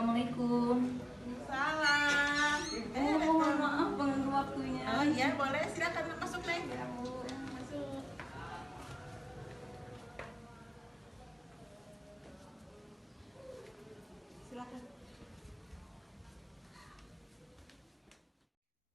Assalamualaikum. Salam. Mohon maaf mengganggu waktunya. Oh iya, boleh. Silakan masuk, Neng. Ya, Bu. Masuk. Silakan.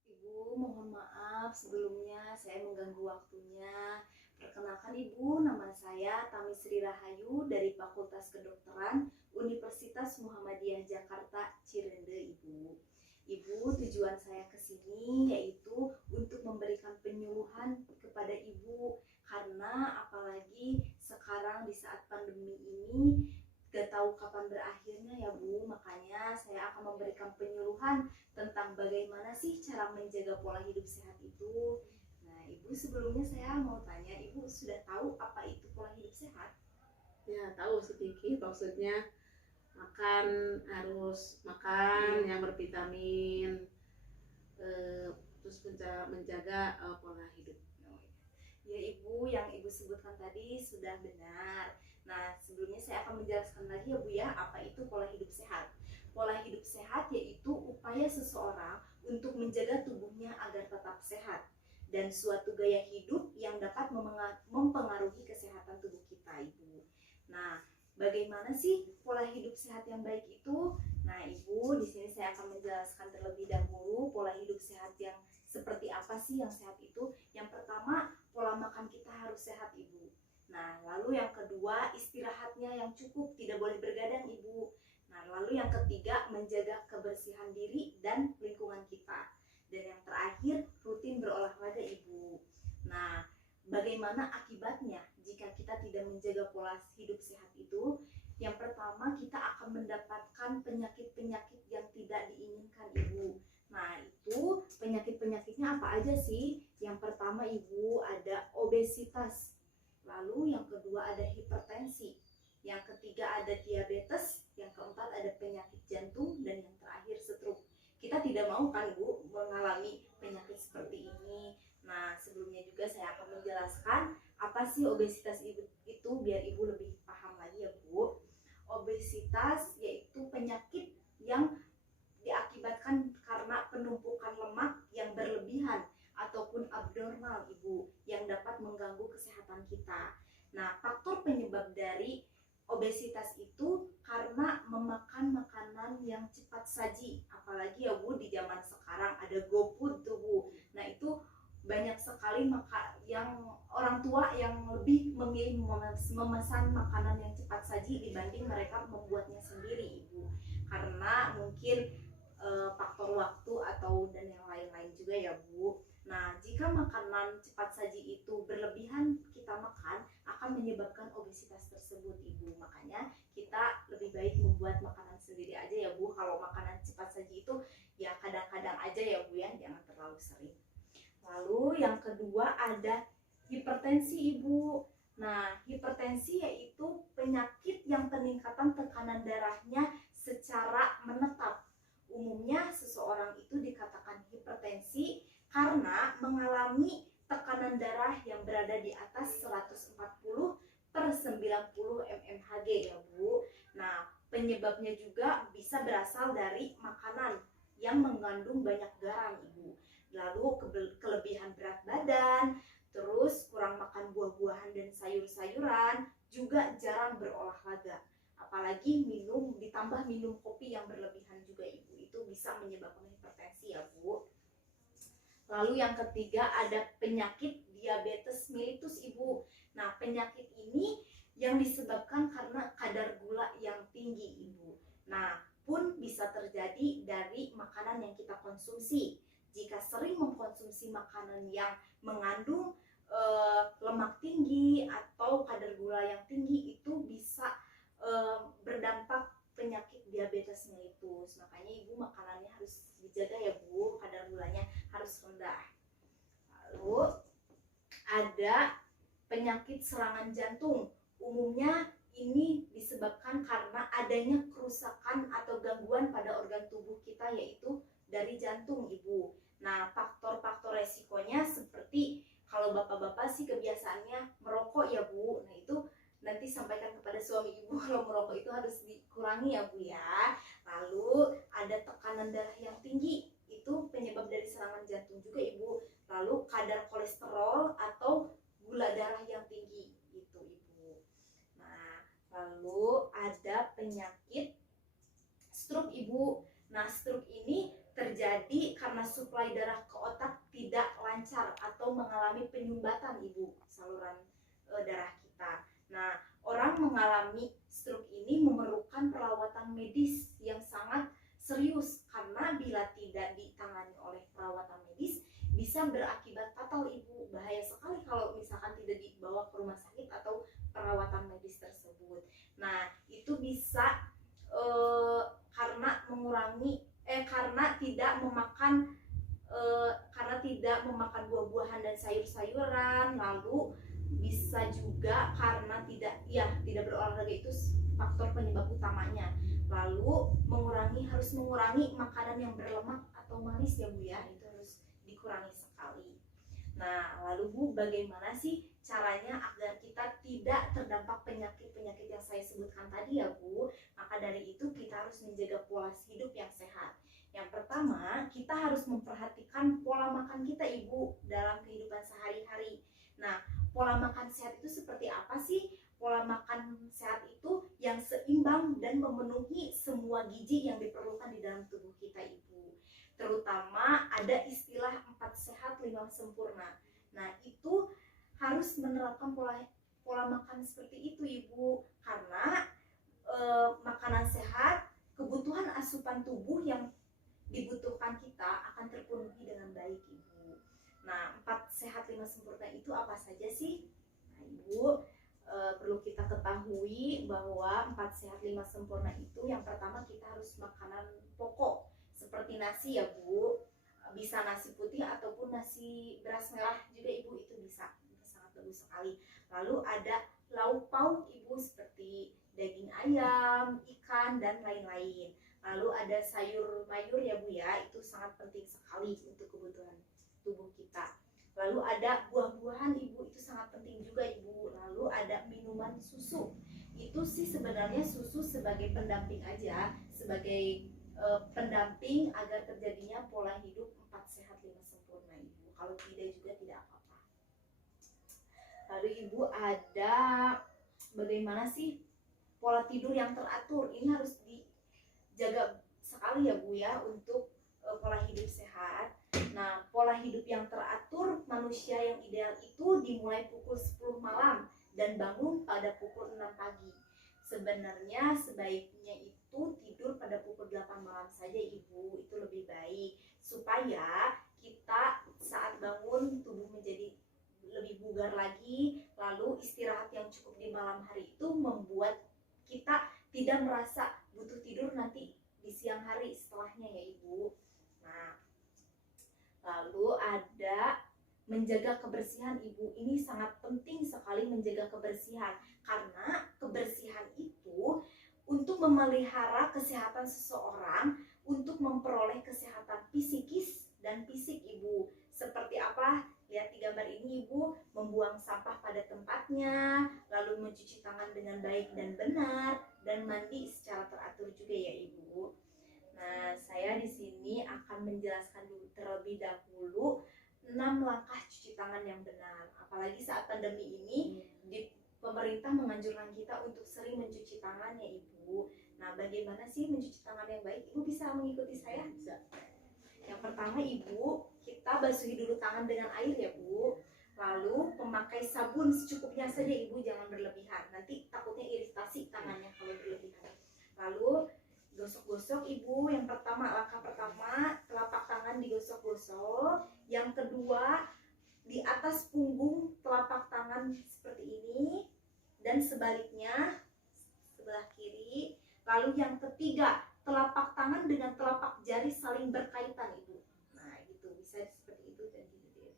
Ibu, mohon maaf sebelumnya saya mengganggu waktunya. Perkenalkan Ibu, nama saya Tami Sri Rahayu dari Fakultas Kedokteran Universitas Muhammadiyah Jakarta Cirende, Ibu. Ibu, tujuan saya ke sini yaitu untuk memberikan penyuluhan kepada Ibu karena apalagi sekarang di saat pandemi ini gak tahu kapan berakhirnya ya Bu, makanya saya akan memberikan penyuluhan tentang bagaimana sih cara menjaga pola hidup sehat itu. Nah, Ibu, sebelumnya saya mau tanya, Ibu sudah tahu apa itu pola hidup sehat? Ya, tahu sedikit maksudnya harus makan yang bervitamin, terus menjaga pola hidup. Ya Ibu, yang Ibu sebutkan tadi sudah benar. Nah, sebelumnya saya akan menjelaskan lagi ya Bu ya, apa itu pola hidup sehat. Pola hidup sehat yaitu upaya seseorang untuk menjaga tubuhnya agar tetap sehat dan suatu gaya hidup yang dapat mempengaruhi kesehatan tubuh kita, Ibu. Nah, bagaimana sih pola hidup sehat yang baik itu? Nah, Ibu, di sini saya akan menjelaskan terlebih dahulu pola hidup sehat yang seperti apa sih yang sehat itu. Yang pertama, pola makan kita harus sehat, Ibu. Nah, lalu yang kedua, istirahatnya yang cukup, tidak boleh bergadang, Ibu. Nah, lalu yang ketiga, menjaga kebersihan diri dan lingkungan kita. Dan yang terakhir, rutin berolahraga, Ibu. Nah, bagaimana akibatnya jika kita tidak menjaga pola hidup sehat itu? Yang pertama, kita akan mendapatkan penyakit-penyakit yang tidak diinginkan, Ibu. Nah, itu penyakit-penyakitnya apa aja sih? Yang pertama, Ibu, ada obesitas. Lalu yang kedua ada hipertensi. Yang ketiga ada diabetes. Yang keempat ada penyakit jantung. Dan yang terakhir stroke. Kita tidak mau kan Bu mengalami penyakit seperti ini. Nah, sebelumnya juga saya akan menjelaskan apa sih obesitas itu biar Ibu lebih paham lagi ya Bu. Obesitas yaitu penyakit yang diakibatkan karena penumpukan lemak yang berlebihan ataupun abnormal, Ibu, yang dapat mengganggu kesehatan kita. Nah, faktor penyebab dari obesitas itu karena memakan makanan yang cepat saji, apalagi ya Bu di zaman sekarang ada GoFood tuh Bu. Nah, itu banyak sekali yang orang tua yang lebih memilih memesan makanan yang cepat saji dibanding mereka membuatnya sendiri, Ibu. Karena mungkin faktor waktu atau dan yang lain-lain juga ya Bu. Nah, jika makanan cepat saji itu berlebihan kita makan akan menyebabkan obesitas tersebut, Ibu. Makanya kita lebih baik membuat makanan sendiri aja ya Bu. Kalau makanan cepat saji itu ya kadang-kadang aja ya Bu ya, jangan terlalu sering. Lalu yang kedua ada hipertensi, Ibu. Nah, hipertensi yaitu penyakit yang peningkatan tekanan darahnya secara menetap. Umumnya seseorang itu dikatakan hipertensi karena mengalami tekanan darah yang berada di atas 140/90 mmHg ya Bu. Nah, penyebabnya juga bisa berasal dari makanan yang mengandung banyak garam, Ibu. Lalu kelebihan berat badan, terus kurang makan buah-buahan dan sayur-sayuran, juga jarang berolahraga. Apalagi ditambah minum kopi yang berlebihan juga, Ibu, itu bisa menyebabkan hipertensi ya Bu. Lalu yang ketiga ada penyakit diabetes mellitus, Ibu. Nah, penyakit ini yang disebabkan karena kadar gula yang tinggi, Ibu. Nah, pun bisa terjadi dari makanan yang kita konsumsi. Jika sering mengkonsumsi makanan yang mengandung lemak tinggi atau kadar gula yang tinggi, itu bisa berdampak penyakit diabetes mellitus. Makanya Ibu makanannya harus dijaga ya Bu, kadar gulanya harus rendah. Lalu ada penyakit serangan jantung. Umumnya ini disebabkan karena adanya kerusakan atau gangguan pada organ tubuh kita yaitu dari jantung, Ibu. Nah, faktor-faktor resikonya seperti kalau bapak-bapak sih kebiasaannya merokok ya Bu. Nah, itu nanti sampaikan kepada suami Ibu kalau merokok itu harus dikurangi ya Bu ya. Lalu ada tekanan darah yang tinggi, itu penyebab dari serangan jantung juga Ibu. Lalu kadar kolesterol atau gula darah yang tinggi, itu Ibu. Nah, lalu ada penyakit stroke Ibu. Nah, stroke ini terjadi karena suplai darah ke otak tidak lancar atau mengalami penyumbatan Ibu saluran darah kita. Nah, orang mengalami stroke ini memerlukan perawatan medis yang sangat serius karena bila tidak ditangani oleh perawatan medis bisa berakibat fatal Ibu. Bahaya sekali kalau misalkan tidak dibawa ke rumah sakit atau perawatan medis tersebut. Nah, itu bisa karena tidak memakan buah-buahan dan sayur-sayuran, lalu bisa juga karena tidak berolahraga, itu faktor penyebab utamanya. Lalu harus mengurangi makanan yang berlemak atau manis ya Bu ya, itu harus dikurangi sekali. Nah, lalu Bu, bagaimana sih caranya agar kita tidak terdampak penyakit-penyakit yang saya sebutkan tadi ya Bu? Maka dari itu kita harus menjaga pola hidup yang sehat. Yang pertama, kita harus memperhatikan pola makan kita Ibu dalam kehidupan sehari-hari. Nah, pola makan sehat itu seperti apa sih? Pola makan sehat itu yang seimbang dan memenuhi semua gizi yang diperlukan di dalam tubuh kita Ibu. Terutama ada istilah 4 sehat 5 sempurna. Nah, itu harus menerapkan pola makan seperti itu Ibu, karena makanan sehat, kebutuhan asupan tubuh yang dibutuhkan kita akan terpenuhi dengan baik Ibu. Nah, 4 sehat 5 sempurna itu apa saja sih? Nah Ibu, perlu kita ketahui bahwa 4 sehat 5 sempurna itu yang pertama kita harus makanan pokok seperti nasi ya Bu, bisa nasi putih ataupun nasi beras merah juga Ibu, itu bisa sangat bagus sekali. Lalu ada lauk pauk Ibu seperti daging ayam, ikan dan lain-lain. Lalu ada sayur mayur ya Bu ya, itu sangat penting sekali untuk kebutuhan tubuh kita. Lalu ada buah-buahan Ibu, itu sangat penting juga Ibu. Lalu ada minuman susu, itu sih sebenarnya susu sebagai pendamping aja, sebagai pendamping agar terjadinya pola hidup 4 sehat 5 sempurna Ibu. Kalau tidak juga tidak apa-apa. Lalu Ibu ada bagaimana sih pola tidur yang teratur, ini harus dijaga sekali ya Bu ya untuk pola hidup sehat. Nah, pola hidup yang teratur manusia yang ideal itu dimulai pukul 10 malam dan bangun pada pukul 6 pagi. Sebenarnya sebaiknya itu tidur pada pukul 8 malam saja Ibu, itu lebih baik supaya kita saat bangun tubuh menjadi lebih bugar lagi. Lalu istirahat yang cukup di malam hari itu membuat kita tidak merasa butuh tidur nanti di siang hari setelahnya ya Ibu. Nah, lalu ada menjaga kebersihan Ibu, ini sangat penting sekali menjaga kebersihan, karena kebersihan itu untuk memelihara kesehatan seseorang, untuk memperoleh kesehatan psikis dan fisik Ibu. Seperti apa? Lihat di gambar ini Ibu, membuang sampah pada tempatnya, lalu mencuci tangan dengan baik dan benar, dan mandi secara teratur juga ya Ibu. Nah, saya di sini akan menjelaskan dulu terlebih dahulu 6 langkah cuci tangan yang benar. Apalagi saat pandemi ini, pemerintah menganjurkan kita untuk sering mencuci tangan ya Ibu. Nah, bagaimana sih mencuci tangan yang baik? Ibu bisa mengikuti saya? Bisa. Yang pertama Ibu, kita basuhi dulu tangan dengan air ya Bu. Lalu pemakai sabun secukupnya saja Ibu, jangan berlebihan. Nanti takutnya iritasi tangannya kalau berlebihan. Lalu gosok-gosok Ibu. Yang pertama, langkah pertama, telapak tangan digosok-gosok. Yang kedua, di atas punggung telapak tangan seperti ini, dan sebaliknya sebelah kiri. Lalu yang ketiga, telapak tangan dengan telapak jari saling berkaitan Ibu. Nah gitu, bisa seperti itu dan tidak bisa.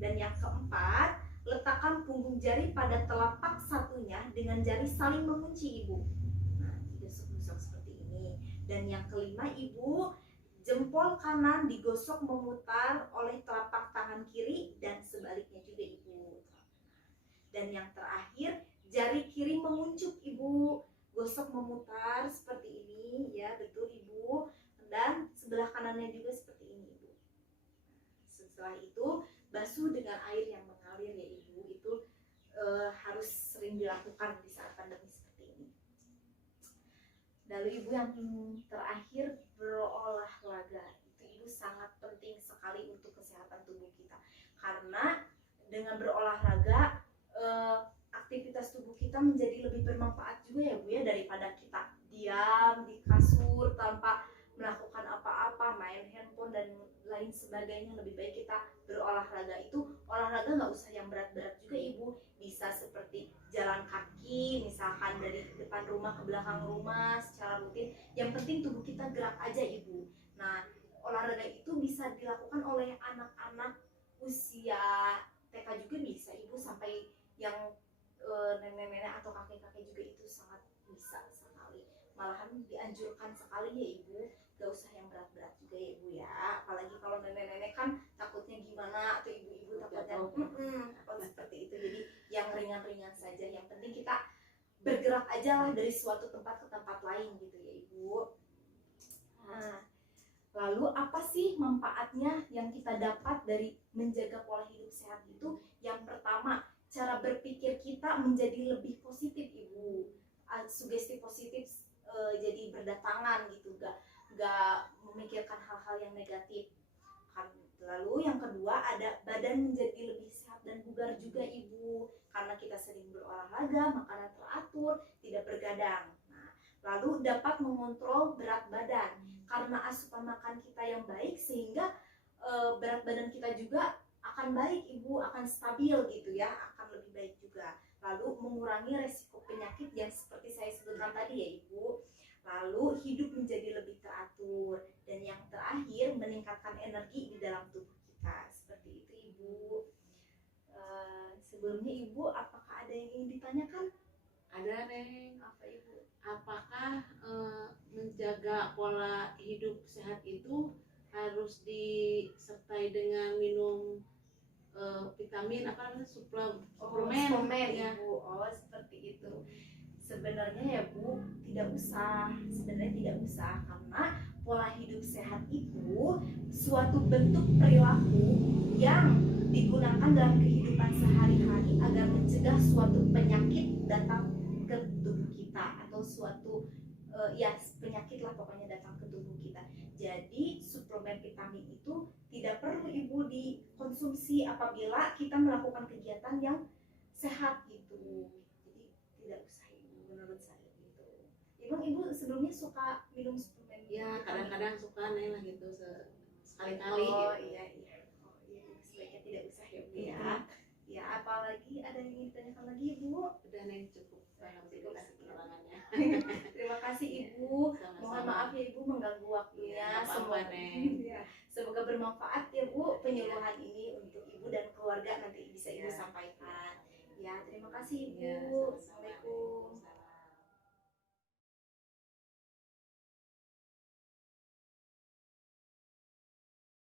Dan yang keempat, letakkan punggung jari pada telapak satunya dengan jari saling mengunci Ibu. Nah, digosok-gosok seperti ini. Dan yang kelima Ibu, jempol kanan digosok memutar oleh telapak tangan kiri dan sebaliknya juga Ibu. Dan yang terakhir, jari kiri menguncup Ibu. gosok memutar seperti ini ya, betul Ibu. Dan sebelah kanannya juga seperti ini Ibu. Setelah itu basuh dengan air yang mengalir ya Ibu. Itu harus sering dilakukan di saat pandemi seperti ini. Lalu Ibu yang terakhir, berolahraga. Itu Ibu sangat penting sekali untuk kesehatan tubuh kita. Karena dengan berolahraga aktivitas tubuh kita menjadi lebih bermanfaat juga ya Bu ya, daripada kita diam di kasur tanpa melakukan apa-apa, main handphone dan lain sebagainya. Lebih baik kita berolahraga. Itu olahraga nggak usah yang berat-berat juga Ibu, bisa seperti jalan kaki misalkan dari depan rumah ke belakang rumah secara rutin. Yang penting tubuh kita gerak aja Ibu. Nah, olahraga itu bisa dilakukan oleh anak-anak usia TK juga bisa Ibu, sampai yang nenek-nenek atau kakek-kakek juga itu sangat bisa sekali. Malahan dianjurkan sekali ya Ibu, gak usah yang berat-berat juga ya Ibu ya. Apalagi kalau nenek-nenek kan takutnya gimana, atau ibu-ibu takutnya apa seperti itu. Jadi yang ringan-ringan saja. Yang penting kita bergerak aja lah dari suatu tempat ke tempat lain gitu ya Ibu. Nah, lalu apa sih manfaatnya yang kita dapat dari menjaga pola hidup sehat itu? Yang pertama, cara berpikir kita menjadi lebih positif Ibu. Sugesti positif jadi berdatangan gitu, gak memikirkan hal-hal yang negatif kan. Lalu yang kedua, ada badan menjadi lebih sehat dan bugar juga Ibu, karena kita sering berolahraga, makanan teratur, tidak bergadang. Nah, lalu dapat mengontrol berat badan karena asupan makan kita yang baik, sehingga berat badan kita juga akan baik Ibu, akan stabil gitu ya, akan lebih baik juga. Lalu mengurangi resiko penyakit yang seperti saya sebutkan tadi ya Ibu. Lalu hidup menjadi lebih teratur. Dan yang terakhir, meningkatkan energi di dalam tubuh kita. Seperti itu Ibu. Sebelumnya Ibu, apakah ada yang ingin ditanyakan? Ada Neng. Apa Ibu? Apakah menjaga pola hidup sehat itu harus disertai dengan minum vitamin apa namanya, suplemen ya? Ibu. Oh, seperti itu. Sebenarnya ya Bu, tidak usah. Sebenarnya tidak usah, karena pola hidup sehat itu suatu bentuk perilaku yang digunakan dalam kehidupan sehari-hari agar mencegah suatu penyakit datang ke tubuh kita, atau suatu ya penyakit lah pokoknya datang ke tubuh kita. Jadi suplemen vitamin itu tidak perlu Ibu dikonsumsi apabila kita melakukan kegiatan yang sehat gitu. Jadi tidak usah Ibu, menurut saya gitu. Ibu sebelumnya suka minum suplemen? Ya kadang-kadang suka Neng lah gitu, sekali-kali Oh gitu. iya. Oh iya, sebaiknya tidak usah ya Bu ya. Ya, apalagi ada yang ingin ditanyakan lagi Ibu? Udah Neng, cukup. Alhamdulillah penerangannya. Terima kasih Ibu. Sama-sama. Mohon maaf ya Ibu mengganggu waktunya. Nggak apa-apa, Neng. Semoga bermanfaat ya Bu penyuluhan ini untuk Ibu dan keluarga, nanti bisa Ibu Ya. sampaikan. Ya, terima kasih Ibu. Ya, sama-sama.